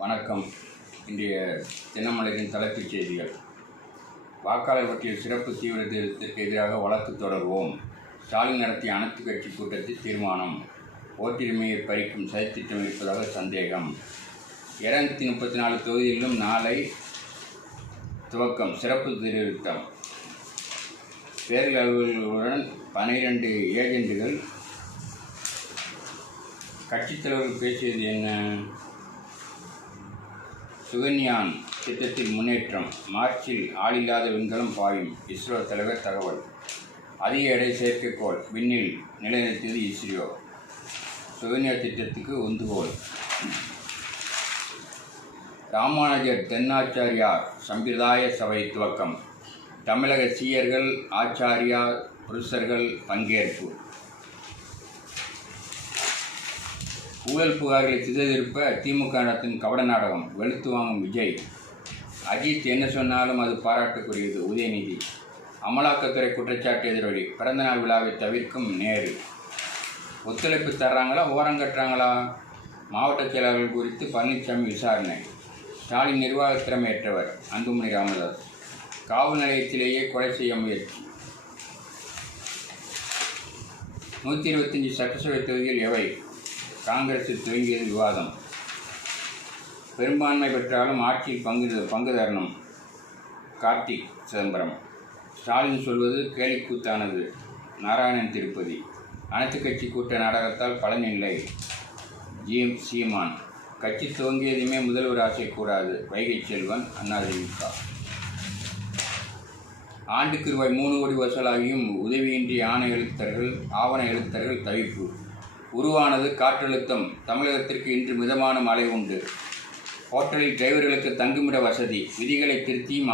வணக்கம். இன்றைய தினமலரின் தலைப்புச் செய்திகள். வாக்காளர் பட்டியல் சிறப்பு தீவிர திருத்தத்திற்கு எதிராக வழக்கு தொடர்வோம். ஸ்டாலின் நடத்திய அனைத்து கட்சி கூட்டத்தில் தீர்மானம். ஓட்டுரிமையை பறிக்கும் சதித்திட்டம் இருப்பதாக சந்தேகம். 234 தொகுதிகளிலும் நாளை துவக்கம் சிறப்பு திருத்தம். தேர்தல் அலுவலர்களுடன் 12 ஏஜென்ட்டுகள். கட்சித் தலைவர்கள் பேசியது என்ன? சுகன்யான் திட்டத்தில் முன்னேற்றம். மார்ச்சில் ஆளில்லாத விண்கலம் பாயும். இஸ்ரோ தலைவர் தகவல். அதிக எடை செயற்கைக்கோள் விண்ணில் நிலைநிறுத்தியது இஸ்ரோ. சுகன்யா திட்டத்துக்கு உந்துகோல். ராமானுஜர் தென்னாச்சாரியார் சம்பிரதாய சபை துவக்கம். தமிழக சீயர்கள், ஆச்சாரியா, புருஷர்கள் பங்கேற்பு. ஊழல் புகார்களை திசைதிருப்ப திமுக நடத்தும் கபட நாடகம். வெளுத்து வாங்கும் விஜய். அஜித் என்ன சொன்னாலும் அது பாராட்டுக்குரியது. உதயநிதி. அமலாக்கத்துறை குற்றச்சாட்டு எதிரொலி. பிறந்தநாள் விழாவை தவிர்க்கும் நேரு. ஒத்துழைப்பு தர்றாங்களா, ஓரங்கட்டுறாங்களா? மாவட்ட செயலாளர்கள் குறித்து பழனிசாமி விசாரணை. ஸ்டாலின் நிர்வாகத்திறமையற்றவர். அன்புமணி ராமதாஸ். காவல் நிலையத்திலேயே கொலை செய்ய முயற்சி. 125 சட்டசபை தொகுதிகள் எவை? காங்கிரஸில் துவங்கியது விவாதம். பெரும்பான்மை பெற்றாலும் ஆட்சியில் பங்கு தரணும். கார்த்திக் சிதம்பரம். ஸ்டாலின் சொல்வது கேலிக்கூத்தானது. நாராயணன் திருப்பதி. அனைத்து கட்சி கூட்ட நாடகத்தால் பலனில்லை. சீமான். கட்சி துவங்கியதுமே முதல்வர் ஆசை கூடாது. வைகை செல்வன். அதிமுக. ஆண்டுக்கு ரூபாய் 3 கோடி வசூலாகியும் உதவியின்றி ஆவண எழுத்தர்கள் தவிப்பு. உருவானது காற்றழுத்தம். தமிழகத்திற்கு இன்று மிதமான மழை உண்டு. ஹோட்டலில் டிரைவர்களுக்கு தங்குமிட வசதி. விதிகளை திருத்தியும்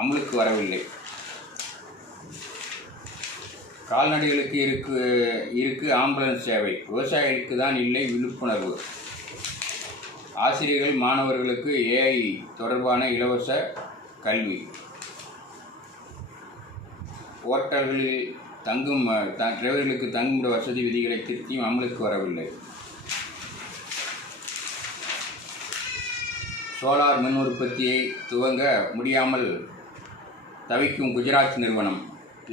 அமலுக்கு வரவில்லை. கால்நடைகளுக்கு இருக்கு ஆம்புலன்ஸ் சேவை. விவசாயிகளுக்கு தான் இல்லை விழிப்புணர்வு. ஆசிரியர்கள் மாணவர்களுக்கு AI தொடர்பான இலவச கல்வி. ஹோட்டல்களில் டிரைவர்களுக்கு தங்குமிட வசதி விதிகளை திருத்தியும் அமலுக்கு வரவில்லை. சோலார் மின் உற்பத்தியை துவங்க முடியாமல் தவிக்கும் குஜராத் நிறுவனம்.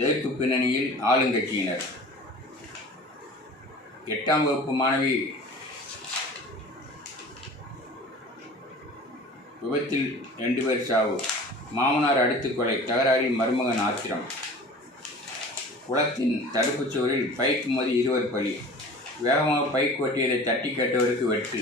எதிர்ப்பு பின்னணியில் ஆளுங்கட்சியினர். 8ஆம் வகுப்பு மாணவி விபத்தில் 2 பேர் சாவு. மாமனார் அடித்துக் கொலை. தகராறில் மருமகன் ஆத்திரம். குளத்தின் தடுப்புச் சுவரில் பைக் மோதி 2 பலி. வேகமாக பைக் ஓட்டியதை தட்டி கேட்டவருக்கு வெட்டு.